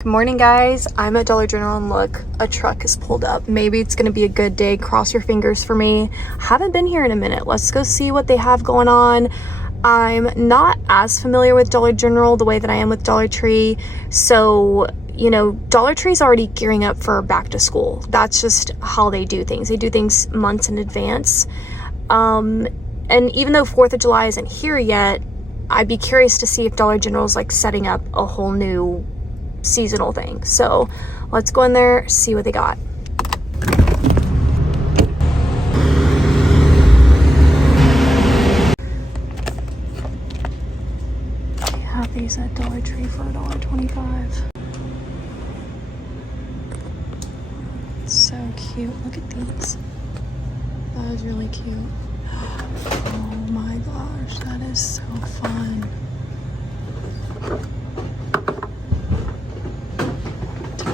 Good morning, guys. I'm at Dollar General and look, a truck is pulled up. Maybe it's gonna be a good day. Cross your fingers for me. Haven't been here in a minute. Let's go see what they have going on. I'm not as familiar with Dollar General the way that I am with Dollar Tree. So, you know, Dollar Tree's already gearing up for back to school. That's just how they do things. They do things months in advance. And even though 4th of July isn't here yet, I'd be curious to see if Dollar General's like setting up a whole new seasonal thing. So let's go in there, see what they got. They have these at Dollar Tree for $1.25. So cute. Look at these. That is really cute. Oh my gosh, that is so fun.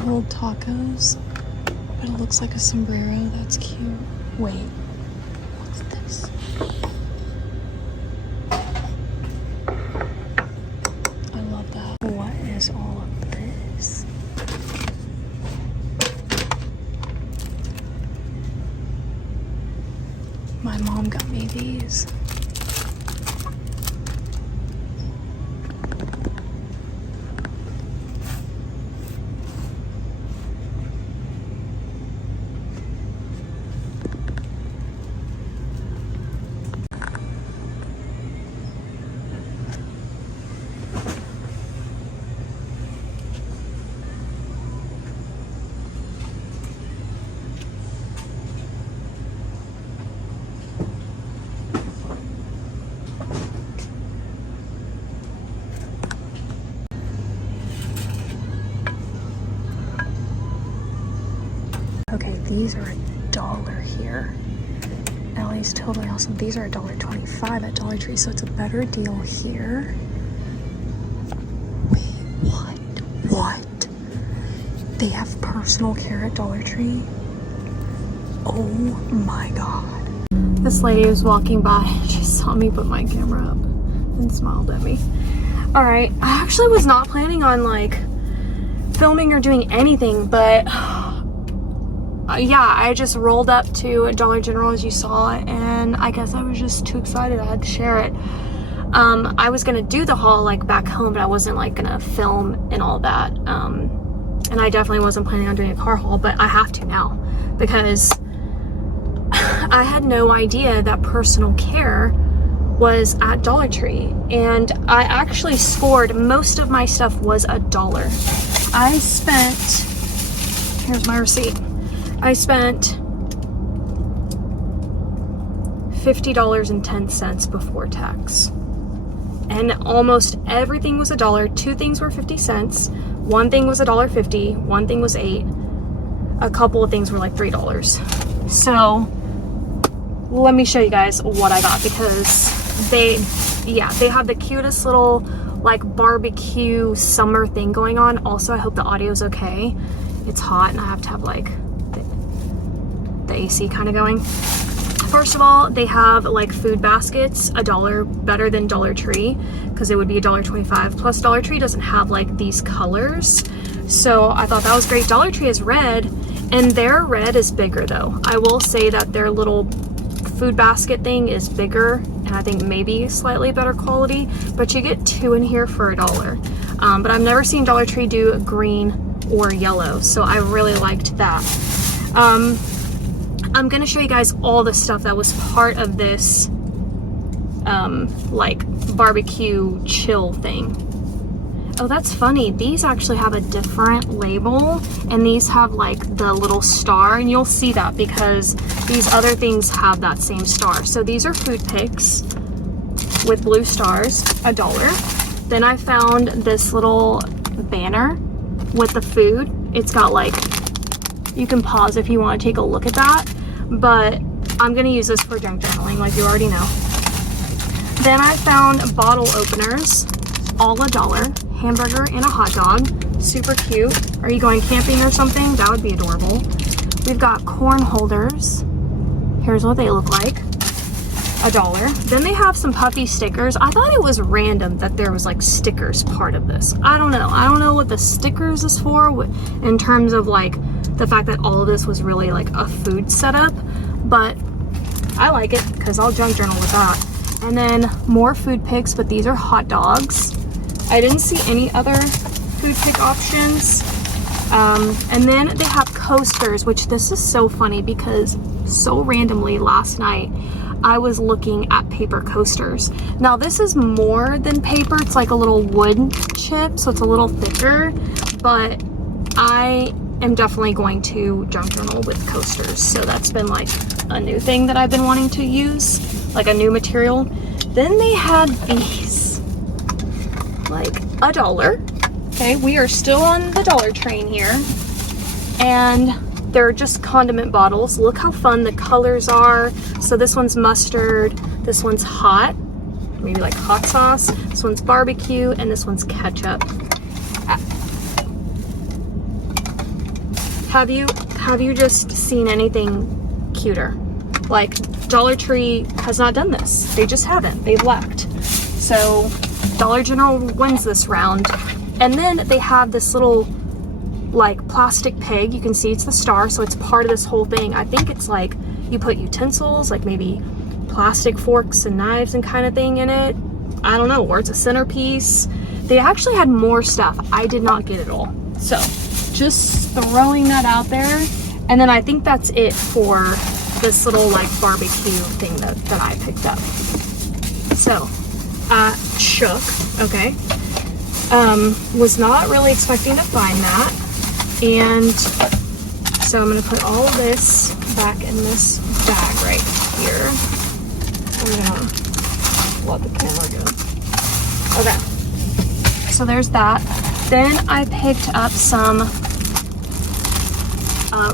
Old tacos, but it looks like a sombrero. That's cute. Wait, what's this? I love that. What is all of this? My mom got me these. Okay, these are $1 here. Ellie's totally awesome. These are $1.25 at Dollar Tree, so it's a better deal here. Wait, what? They have personal care at Dollar Tree? Oh my God. This lady was walking by and she saw me put my camera up and smiled at me. All right, I actually was not planning on like filming or doing anything, but yeah, I just rolled up to Dollar General as you saw, and I guess I was just too excited. I had to share it. I was gonna do the haul like back home, but I wasn't like gonna film and all that. And I definitely wasn't planning on doing a car haul, but I have to now because I had no idea that personal care was at Dollar Tree, and I actually scored. Most of my stuff was $1. I spent, here's my receipt. I spent $50.10 before tax. And almost everything was $1. 2 things were 50 cents. 1 thing was $1.50. 1 thing was $8. A couple of things were like $3. So let me show you guys what I got, because they have the cutest little like barbecue summer thing going on. Also, I hope the audio's okay. It's hot and I have to have like the AC kind of going. First of all, they have like food baskets, $1 better than Dollar Tree, because it would be $1.25. Plus Dollar Tree doesn't have like these colors, so I thought that was great. Dollar Tree is red, and their red is bigger though. I will say that their little food basket thing is bigger, and I think maybe slightly better quality, but you get 2 in here for $1. But I've never seen Dollar Tree do green or yellow, so I really liked that. I'm gonna show you guys all the stuff that was part of this like barbecue chill thing. Oh, that's funny. These actually have a different label, and these have like the little star, and you'll see that because these other things have that same star. So these are food picks with blue stars, $1. Then I found this little banner with the food. It's got like, you can pause if you want to take a look at that, but I'm gonna use this for junk journaling, like you already know. Then I found bottle openers, all $1, hamburger and a hot dog, super cute. Are you going camping or something? That would be adorable. We've got corn holders. Here's what they look like. $1. Then they have some puffy stickers. I thought it was random that there was like stickers part of this. I don't know what the stickers is for in terms of like the fact that all of this was really like a food setup, but I like it because I'll junk journal with that. And then more food picks, but these are hot dogs. I didn't see any other food pick options. And then they have coasters, which this is so funny because so randomly last night I was looking at paper coasters. Now this is more than paper, it's like a little wood chip, so it's a little thicker, but I am definitely going to junk journal with coasters. So that's been like a new thing that I've been wanting to use, like a new material. Then they had these, like $1. Okay, we are still on the dollar train here. And they're just condiment bottles. Look how fun the colors are. So this one's mustard, this one's hot, maybe like hot sauce, this one's barbecue, and this one's ketchup. Have you just seen anything cuter? Like Dollar Tree has not done this. They just haven't. They've left. So Dollar General wins this round. And then they have this little like plastic pig. You can see it's the star, so it's part of this whole thing. I think it's like you put utensils, like maybe plastic forks and knives and kind of thing in it. I don't know, or it's a centerpiece. They actually had more stuff. I did not get it all. So just throwing that out there. And then I think that's it for this little like barbecue thing that I picked up. So shook, okay. Was not really expecting to find that. And so I'm gonna put all of this back in this bag right here. I'm gonna let the camera go. Okay, so there's that. Then I picked up some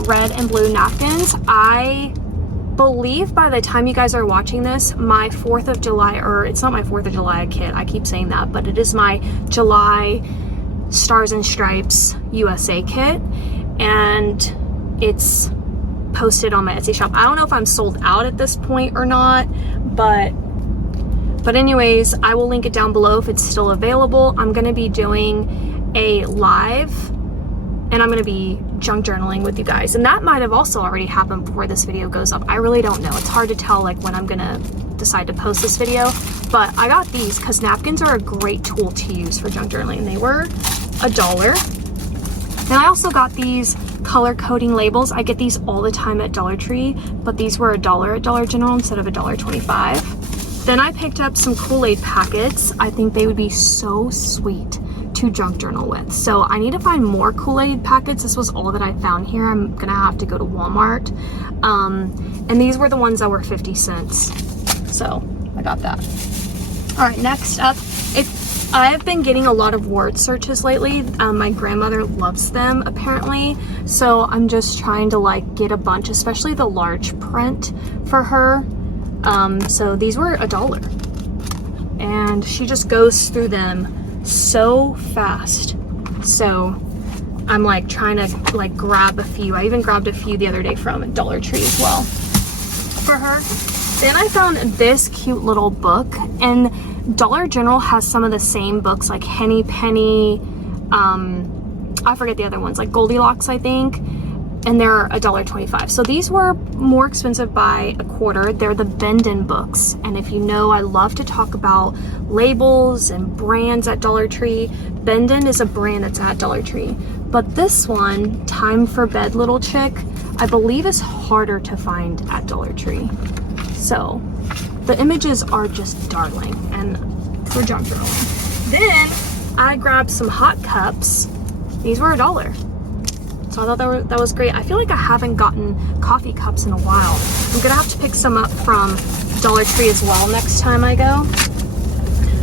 red and blue napkins. I believe by the time you guys are watching this, my 4th of July, or it's not my 4th of July kit, I keep saying that, but it is my July Stars and Stripes USA kit, and it's posted on my Etsy shop. I don't know if I'm sold out at this point or not, but anyways, I will link it down below if it's still available. I'm gonna be doing a live and I'm gonna be junk journaling with you guys, and that might have also already happened before this video goes up. I really don't know. It's hard to tell like when I'm gonna decide to post this video, but I got these because napkins are a great tool to use for junk journaling. They were $1. And I also got these color coding labels. I get these all the time at Dollar Tree, but these were $1 at Dollar General instead of $1.25. Then I picked up some Kool-Aid packets. I think they would be so sweet to junk journal with. So I need to find more Kool-Aid packets. This was all that I found here. I'm gonna have to go to Walmart. And these were the ones that were 50 cents. So I got that. All right, next up, I've been getting a lot of word searches lately. My grandmother loves them apparently. So I'm just trying to like get a bunch, especially the large print for her. So these were $1 and she just goes through them so fast. So I'm like trying to like grab a few. I even grabbed a few the other day from Dollar Tree as well for her. Then I found this cute little book, and Dollar General has some of the same books like Henny Penny, I forget the other ones, like Goldilocks I think, and they're $1.25. So these were more expensive by $0.25. They're the Bendon books, and if you know, I love to talk about labels and brands at Dollar Tree. Bendon is a brand that's at Dollar Tree, but this one, Time for Bed Little Chick, I believe is harder to find at Dollar Tree. So the images are just darling, and for junk journaling. Then I grabbed some hot cups. These were $1. So I thought that was great. I feel like I haven't gotten coffee cups in a while. I'm gonna have to pick some up from Dollar Tree as well next time I go.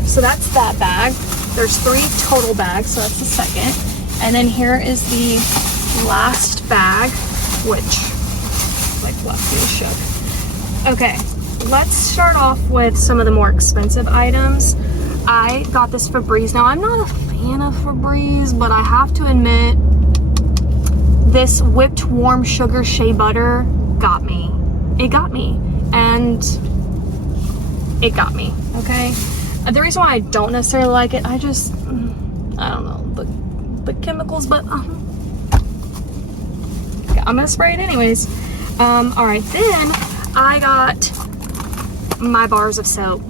So that's that bag. There's 3 total bags, so that's the second. And then here is the last bag, which like left me shook. Okay, let's start off with some of the more expensive items. I got this Febreze. Now, I'm not a fan of Febreze, but I have to admit, this whipped warm sugar shea butter got me. It got me. And it got me, okay? The reason why I don't necessarily like it, I don't know, the chemicals, but okay, I'm gonna spray it anyways. All right, then I got my bars of soap.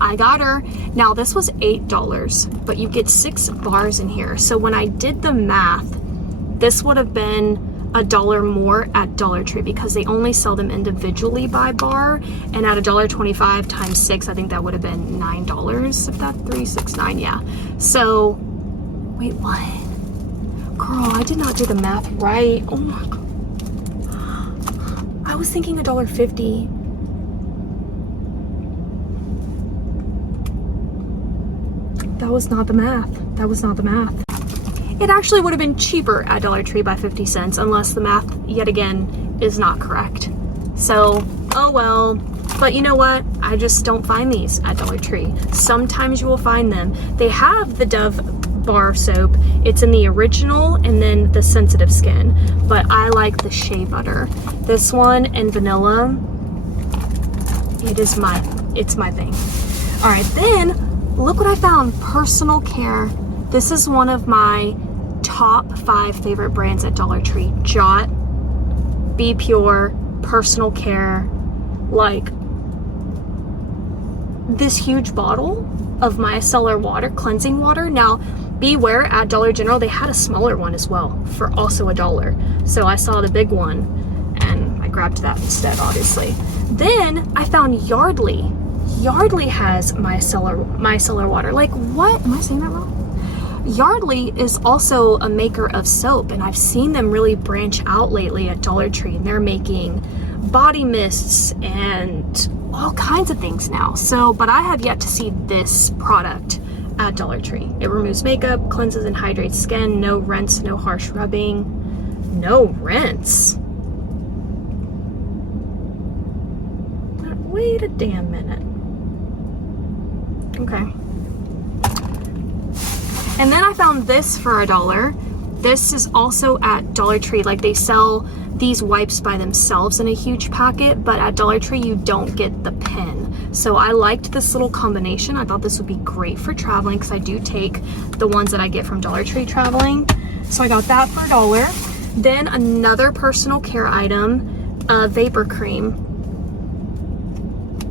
I got her. Now this was $8, but you get 6 bars in here. So when I did the math, this would have been $1 more at Dollar Tree because they only sell them individually by bar, and at $1.25 times 6, I think that would have been $9. If that's 369, yeah. So wait, what? Girl, I did not do the math right. Oh my god. I was thinking $1.50. That was not the math. That was not the math. It actually would have been cheaper at Dollar Tree by 50 cents unless the math, yet again, is not correct. So, oh well. But you know what? I just don't find these at Dollar Tree. Sometimes you will find them. They have the Dove bar soap. It's in the original and then the sensitive skin. But I like the shea butter. This one and vanilla, it's my thing. All right, then look what I found. Personal care. This is one of my top 5 favorite brands at Dollar Tree. Jot, Be Pure, Personal Care. Like, this huge bottle of micellar water, cleansing water. Now, beware, at Dollar General, they had a smaller one as well for also $1. So I saw the big one and I grabbed that instead, obviously. Then I found Yardley. Yardley has micellar water. Like, what? Am I saying that wrong? Yardley is also a maker of soap, and I've seen them really branch out lately at Dollar Tree, and they're making body mists and all kinds of things now. So, but I have yet to see this product at Dollar Tree. It removes makeup, cleanses and hydrates skin, no rinse, no harsh rubbing. No rinse? Wait a damn minute. Okay. And then I found this for $1. This is also at Dollar Tree. Like, they sell these wipes by themselves in a huge packet, but at Dollar Tree you don't get the pin. So I liked this little combination. I thought this would be great for traveling because I do take the ones that I get from Dollar Tree traveling. So I got that for $1. Then another personal care item, vapor cream.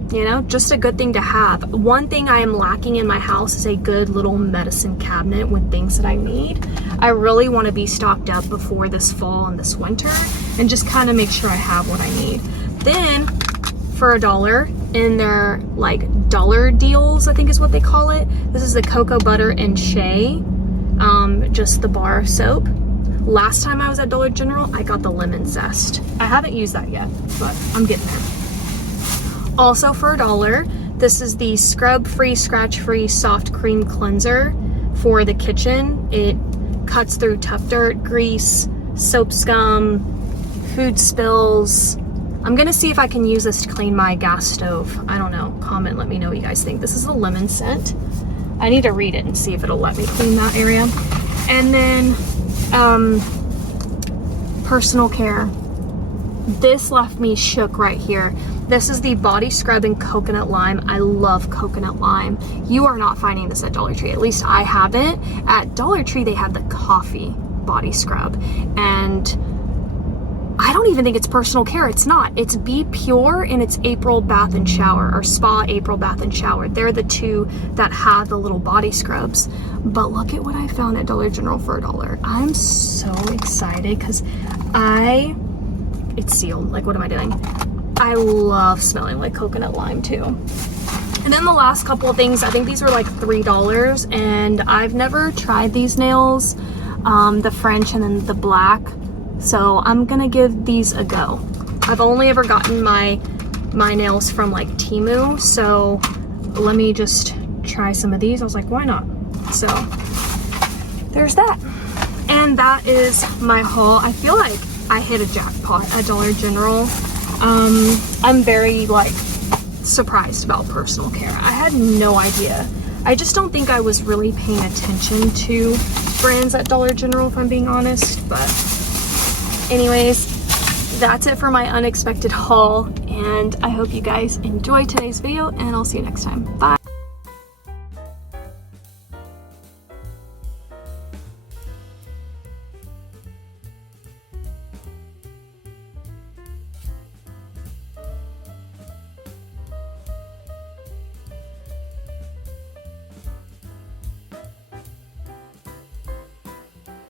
You know, just a good thing to have. One thing I am lacking in my house is a good little medicine cabinet with things that I need. I really want to be stocked up before this fall and this winter and just kind of make sure I have what I need. Then for $1 in their like dollar deals, I think is what they call it. This is the cocoa butter and shea, just the bar of soap. Last time I was at Dollar General, I got the lemon zest. I haven't used that yet, but I'm getting there. Also for $1, this is the scrub-free, scratch-free soft cream cleanser for the kitchen. It cuts through tough dirt, grease, soap scum, food spills. I'm gonna see if I can use this to clean my gas stove. I don't know. Comment, let me know what you guys think. This is a lemon scent. I need to read it and see if it'll let me clean that area. And then personal care. This left me shook right here. This is the body scrub in coconut lime. I love coconut lime. You are not finding this at Dollar Tree. At least I haven't. At Dollar Tree, they have the coffee body scrub. And I don't even think it's personal care. It's not. It's Be Pure and it's April Bath and Shower, or Spa April Bath and Shower. They're the two that have the little body scrubs. But look at what I found at Dollar General for $1. I'm so excited because it's sealed. Like, what am I doing? I love smelling like coconut lime too. And then the last couple of things, I think these were like $3, and I've never tried these nails, the French and then the black. So I'm gonna give these a go. I've only ever gotten my nails from like Temu, so let me just try some of these. I was like, why not? So there's that. And that is my haul. I feel like I hit a jackpot at Dollar General. I'm very like surprised about personal care. I had no idea. I just don't think I was really paying attention to brands at Dollar General, if I'm being honest. But anyways, that's it for my unexpected haul, And I hope you guys enjoyed today's video, and I'll see you next time. Bye.